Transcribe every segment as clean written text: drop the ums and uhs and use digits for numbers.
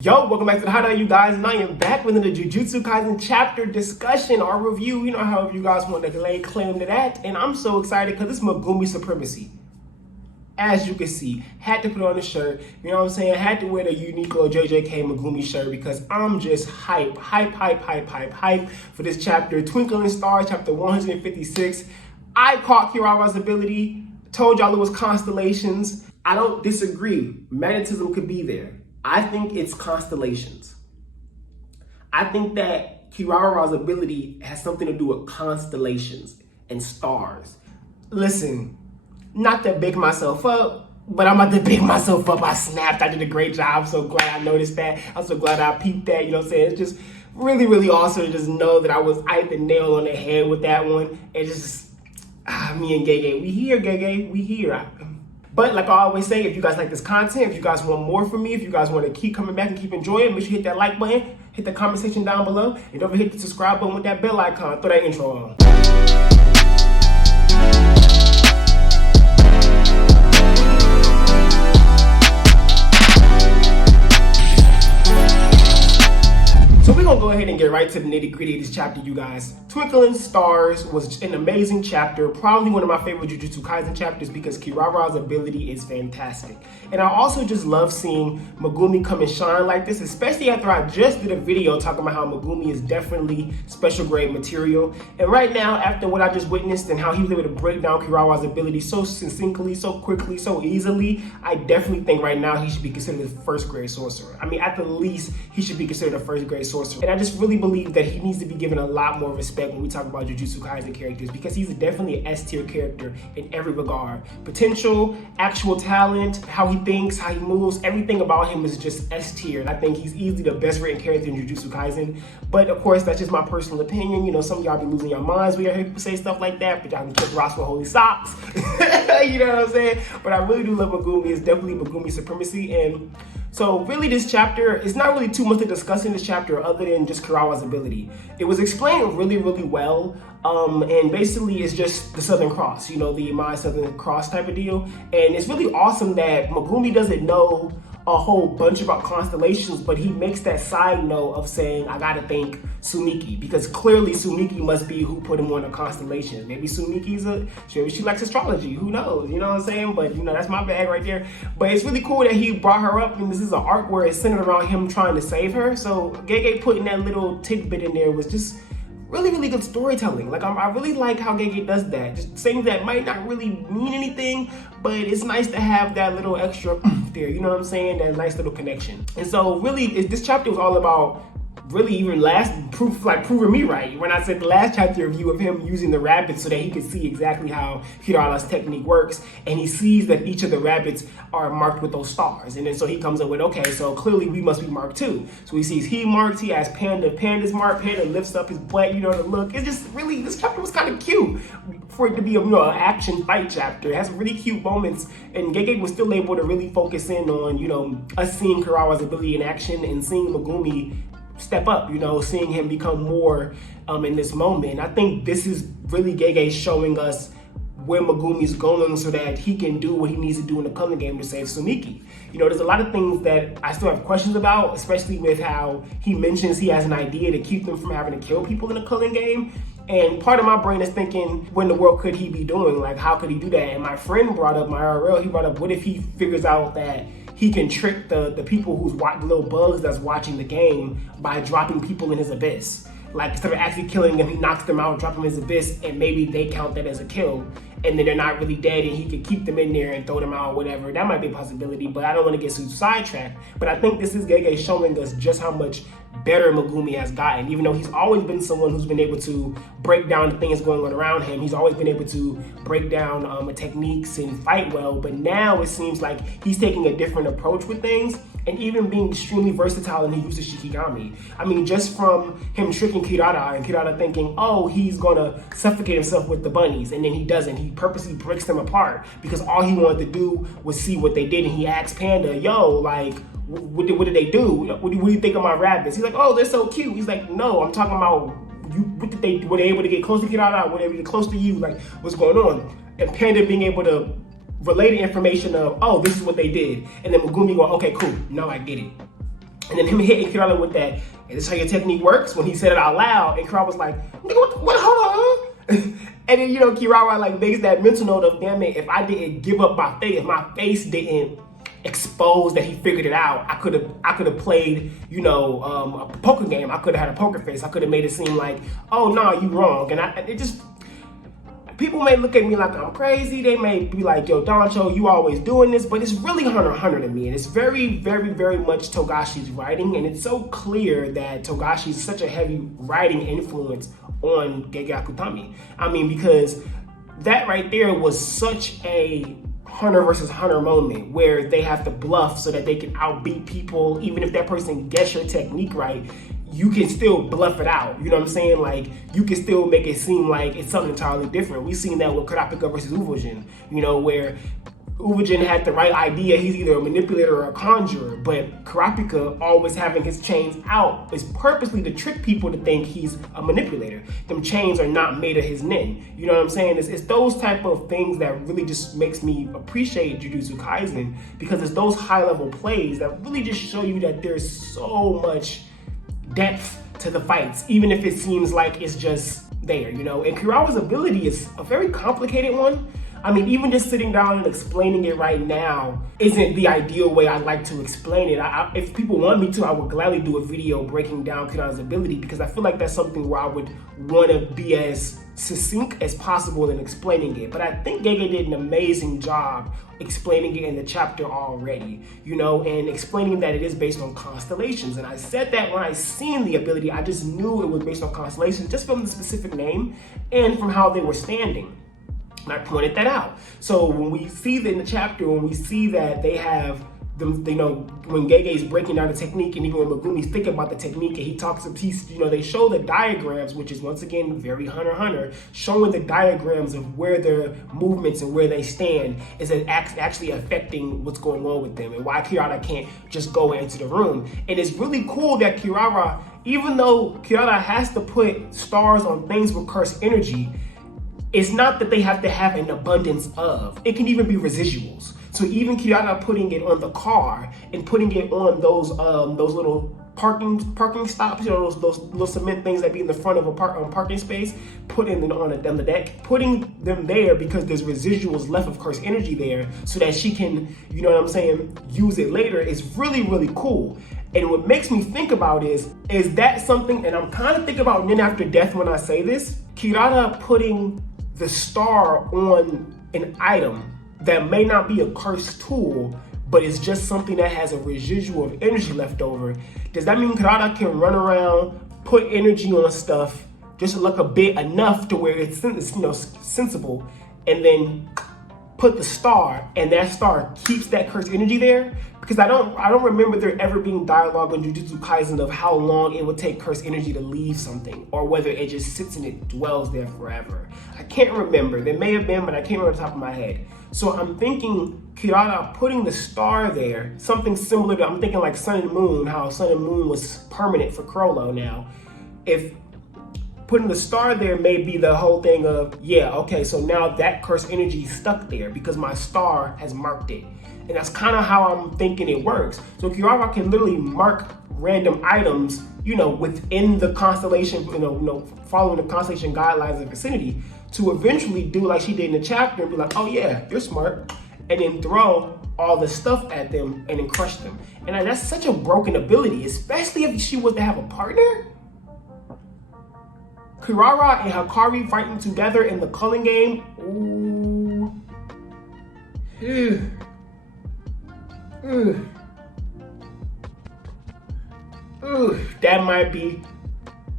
Yo, welcome back to the Hideout, you guys, and I am back with another Jujutsu Kaisen chapter discussion or review. You know, however you guys want to lay claim to that. And I'm so excited because it's Megumi supremacy. As you can see, had to put on the shirt, you know what I'm saying? Had to wear the Uniqlo JJK Megumi shirt because I'm just hype for this chapter. Twinkling Stars, chapter 156. I caught Kirara's ability, told y'all it was constellations. I don't disagree. Magnetism could be there. I think it's constellations. I think that Kirara's ability has something to do with constellations and stars. Listen, not to big myself up, but I'm about to big myself up. I snapped. I did a great job. I'm so glad I noticed that. I'm so glad I peeped that. You know what I'm saying? It's just really awesome to just know that I hit the nail on the head with that one. And just, me and Gege, we here, Gege, we here. But like I always say, if you guys like this content, if you guys want more from me, if you guys want to keep coming back and keep enjoying, make sure you hit that like button, hit the comment section down below, and don't forget to hit the subscribe button with that bell icon. Throw that intro on. So we're gonna go ahead and get right to the nitty gritty of this chapter, you guys. Twinkling Stars was an amazing chapter, probably one of my favorite Jujutsu Kaisen chapters because Kirara's ability is fantastic. And I also just love seeing Megumi come and shine like this, especially after I just did a video talking about how Megumi is definitely special grade material. And right now, after what I just witnessed and how he was able to break down Kirara's ability so succinctly, so quickly, so easily, I definitely think right now he should be considered a first grade sorcerer. I mean, at the least, he should be considered a first grade sorcerer. And I just really believe that he needs to be given a lot more respect when we talk about Jujutsu Kaisen characters because he's definitely an S-tier character in every regard. Potential, actual talent, how he thinks, how he moves, everything about him is just S-tier. I think he's easily the best written character in Jujutsu Kaisen. But of course, that's just my personal opinion. You know, some of y'all be losing your minds when you hear people say stuff like that, but y'all can kick rocks with holy socks. You know what I'm saying? But I really do love Megumi. It's definitely Megumi supremacy. And so really this chapter, it's not really too much to discuss in this chapter other than just Kirara's ability. It was explained really well. And basically it's just the Southern Cross, you know, the My Southern Cross type of deal. And it's really awesome that Megumi doesn't know a whole bunch about constellations, but he makes that side note of saying, I gotta thank Sumiki, because clearly Sumiki must be who put him on the constellation. Maybe Sumiki's maybe she likes astrology, who knows, you know what I'm saying? But you know, that's my bag right there. But it's really cool that he brought her up, and this is an arc where it's centered around him trying to save her. So Gege putting that little tidbit in there was just really good storytelling. Like I really like how Gege does that. Just things that might not really mean anything, but it's nice to have that little extra there, you know what I'm saying? That nice little connection. And so really, this chapter was all about really even proving me right when I said the last chapter review of him using the rabbits so that he could see exactly how Kirara's technique works, and he sees that each of the rabbits are marked with those stars, and then so he comes up with, okay, so clearly we must be marked too. So he sees he marked, he has Panda's marked, Panda lifts up his butt, you know, the look. It's just really, this chapter was kind of cute for it to be a, you know, an action fight chapter. It has really cute moments, and Gege was still able to really focus in on, you know, us seeing Kirara's ability in action and seeing Megumi step up, you know, seeing him become more in this moment. I think this is really Gege showing us where Megumi's going so that he can do what he needs to do in the Culling game to save Sumiki. You know, there's a lot of things that I still have questions about, especially with how he mentions he has an idea to keep them from having to kill people in the Culling game. And part of my brain is thinking, what in the world could he be doing? Like, how could he do that? And my friend brought up, my RL, he brought up, what if he figures out that he can trick the people who's the little bugs that's watching the game by dropping people in his abyss. Like, instead of actually killing them, he knocks them out, drop them in his abyss, and maybe they count that as a kill. And then they're not really dead, and he could keep them in there and throw them out, whatever. That might be a possibility, but I don't want to get too sidetracked. But I think this is Gege showing us just how much better Megumi has gotten. Even though he's always been someone who's been able to break down the things going on around him, he's always been able to break down techniques and fight well. But now it seems like he's taking a different approach with things, and even being extremely versatile in the use of Shikigami. I mean, just from him tricking Kirara and Kirara thinking, oh, he's gonna suffocate himself with the bunnies, and then he doesn't. He purposely breaks them apart because all he wanted to do was see what they did, and he asked Panda, yo, like, what did they do? What do you think of my rabbits? He's like, oh, they're so cute. He's like, no, I'm talking about were they able to get close to Kirara? Were they able to get close to you? Like, what's going on? And Panda being able to relay the information of, oh, this is what they did. And then Megumi going, okay, cool, now I get it. And then him hitting Kirara with that, "Is this how your technique works?" When he said it out loud, and Kirara was like, "Nigga, what, hold on." And then, Kirara like makes that mental note of, damn it, if I didn't give up my face, if my face didn't expose that he figured it out, I could have played, a poker game. I could have had a poker face. I could have made it seem like, oh no, you wrong. And people may look at me like I'm crazy. They may be like, yo, Doncho, you always doing this, but it's really Hunter x Hunter to me. And it's very, very, very much Togashi's writing. And it's so clear that Togashi is such a heavy writing influence on Gege Akutami. I mean, because that right there was such a Hunter versus Hunter moment where they have to bluff so that they can outbeat people. Even if that person gets your technique right, you can still bluff it out. You know what I'm saying? Like, you can still make it seem like it's something entirely different. We've seen that with Kurapika versus Uvojin, where Uvojin had the right idea. He's either a manipulator or a conjurer, but Kurapika, always having his chains out, is purposely to trick people to think he's a manipulator. Them chains are not made of his nin. You know what I'm saying? It's those type of things that really just makes me appreciate Jujutsu Kaisen, because it's those high-level plays that really just show you that there's so much depth to the fights, even if it seems like it's just there, And Kirara's ability is a very complicated one. I mean, even just sitting down and explaining it right now isn't the ideal way I like to explain it. If people want me to, I would gladly do a video breaking down Kirara's ability, because I feel like that's something where I would want to be as succinct as possible in explaining it. But I think Gege did an amazing job explaining it in the chapter already, and explaining that it is based on constellations. And I said that when I seen the ability, I just knew it was based on constellations just from the specific name and from how they were standing. And I pointed that out. So when we see in the chapter, when we see that they have them, when Gege is breaking down the technique, and even when Megumi's thinking about the technique, and he talks, they show the diagrams, which is once again very Hunter x Hunter, showing the diagrams of where their movements and where they stand is actually affecting what's going on with them, and why Kirara can't just go into the room. And it's really cool that Kirara, even though Kirara has to put stars on things with cursed energy, it's not that they have to have an abundance of. It can even be residuals. So even Kirara putting it on the car and putting it on those little parking stops, those little cement things that be in the front of a parking space, putting them on the deck, putting them there because there's residuals left of cursed energy there, so that she can, use it later, is really, really cool. And what makes me think about is that something, and I'm kind of thinking about Nin After Death when I say this, Kirara putting the star on an item that may not be a cursed tool, but it's just something that has a residual of energy left over. Does that mean Kirara can run around, put energy on stuff, just like a bit enough to where it's sensible, and then put the star, and that star keeps that cursed energy there? Because I don't remember there ever being dialogue in Jujutsu Kaisen of how long it would take cursed energy to leave something, or whether it just sits and it dwells there forever. I can't remember. There may have been, but I can't remember off the top of my head. So I'm thinking Kirara putting the star there, something similar to, I'm thinking like Sun and Moon, how Sun and Moon was permanent for Crollo now. If putting the star there may be the whole thing of, yeah, okay, so now that cursed energy is stuck there because my star has marked it. And that's kind of how I'm thinking it works. So Kirara can literally mark random items, within the constellation, following the constellation guidelines of vicinity, to eventually do like she did in the chapter and be like, oh yeah, you're smart, and then throw all the stuff at them and then crush them. And that's such a broken ability, especially if she was to have a partner. Kirara and Hakari fighting together in the culling game. Ooh. That might be.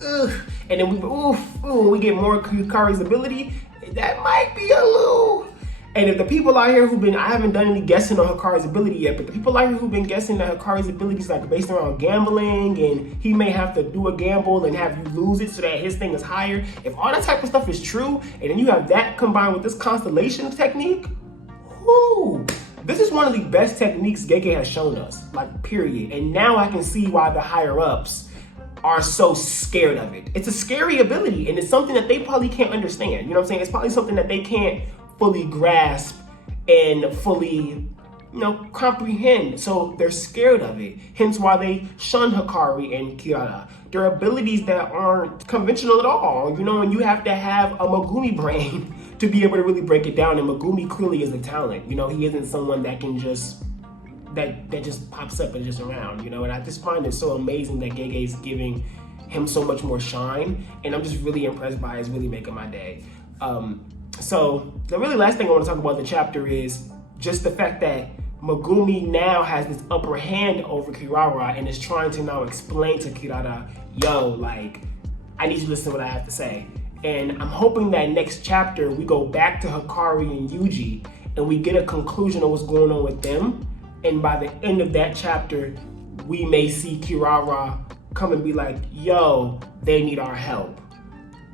And then when we get more Hikari's ability, that might be a little. And if the people out here I haven't done any guessing on Hikari's ability yet, but the people out here who've been guessing that Hikari's ability is like based around gambling, and he may have to do a gamble and have you lose it so that his thing is higher. If all that type of stuff is true, and then you have that combined with this constellation technique, this is one of the best techniques Gege has shown us, like, period. And now I can see why the higher ups are so scared of it. It's a scary ability, and it's something that they probably can't understand. You know what I'm saying? It's probably something that they can't fully grasp and fully comprehend. So they're scared of it. Hence why they shun Hikari and Kirara. They're abilities that aren't conventional at all, and you have to have a Megumi brain to be able to really break it down. And Megumi clearly is a talent. He isn't someone that can just that just pops up and just around, and I just find it so amazing that Gege is giving him so much more shine, and I'm just really impressed by it. It's really making my day. So the really last thing I want to talk about the chapter is just the fact that Megumi now has this upper hand over Kirara and is trying to now explain to Kirara, yo, like, I need you to listen to what I have to say. And I'm hoping that next chapter we go back to Hikari and Yuji and we get a conclusion of what's going on with them. And by the end of that chapter, we may see Kirara come and be like, yo, they need our help.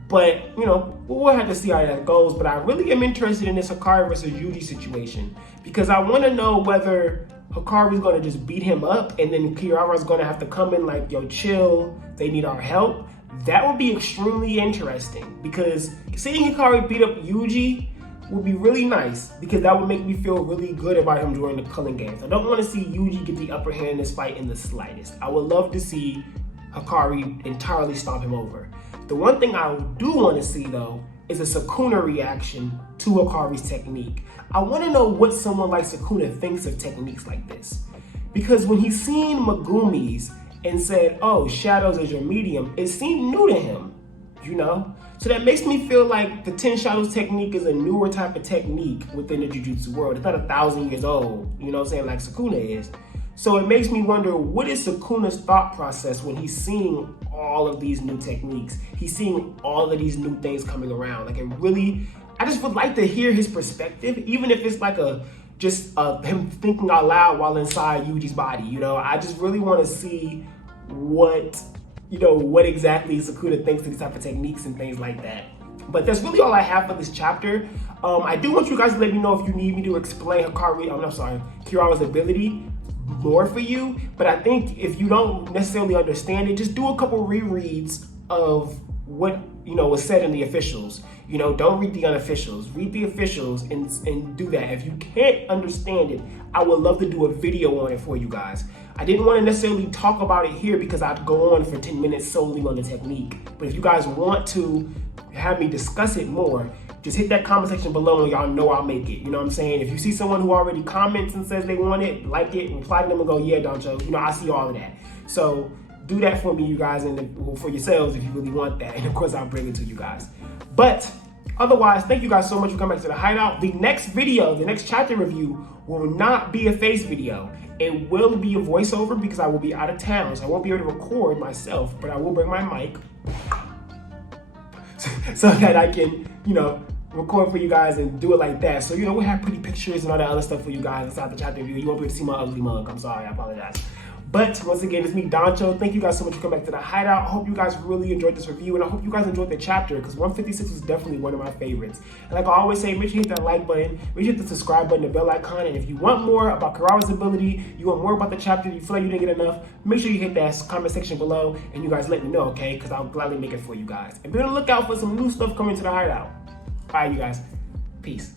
But, we'll have to see how that goes. But I really am interested in this Hikari versus Yuji situation because I want to know whether Hikari's going to just beat him up and then Kirara's going to have to come in like, yo, chill, they need our help. That would be extremely interesting because seeing Hikari beat up Yuji would be really nice because that would make me feel really good about him during the Culling Games. I don't want to see Yuji get the upper hand in this fight in the slightest. I would love to see Hikari entirely stomp him over. The one thing I do want to see, though, is a Sukuna reaction to Hikari's technique. I want to know what someone like Sukuna thinks of techniques like this. Because when he's seen Megumi's and said, oh, shadows is your medium, it seemed new to him, So that makes me feel like the 10 shadows technique is a newer type of technique within the Jujutsu world. It's not 1,000 years old, like Sukuna is. So it makes me wonder, what is Sukuna's thought process when he's seeing all of these new techniques? He's seeing all of these new things coming around. I just would like to hear his perspective, even if it's like him thinking out loud while inside Yuji's body. I just really want to see what exactly Sukuna thinks of these type of techniques and things like that. But that's really all I have for this chapter. I do want you guys to let me know if you need me to explain Kirara's ability more for you, but I think if you don't necessarily understand it, just do a couple rereads of what was said in the officials. Don't read the unofficials. Read the officials and do that. If you can't understand it, I would love to do a video on it for you guys. I didn't want to necessarily talk about it here because I'd go on for 10 minutes solely on the technique. But if you guys want to have me discuss it more, just hit that comment section below and y'all know I'll make it. You know what I'm saying? If you see someone who already comments and says they want it, like it, reply to them and go, yeah, Doncho. I see all of that. So do that for me, you guys, and for yourselves if you really want that. And of course, I'll bring it to you guys. But otherwise, thank you guys so much for coming back to the Hideout. The next video, the next chapter review, will not be a face video. It will be a voiceover because I will be out of town. So I won't be able to record myself, but I will bring my mic so that I can, record for you guys and do it like that. So, we'll have pretty pictures and all that other stuff for you guys inside the chapter review. You won't be able to see my ugly mug. I'm sorry, I apologize. But once again, it's me, Doncho. Thank you guys so much for coming back to the Hideout. I hope you guys really enjoyed this review, and I hope you guys enjoyed the chapter, because 156 was definitely one of my favorites. And like I always say, make sure you hit that like button, make sure you hit the subscribe button, the bell icon, and if you want more about Kirara's ability, you want more about the chapter, you feel like you didn't get enough, make sure you hit that comment section below, and you guys let me know, okay? Because I'll gladly make it for you guys. And be on the lookout for some new stuff coming to the Hideout. All right, you guys. Peace.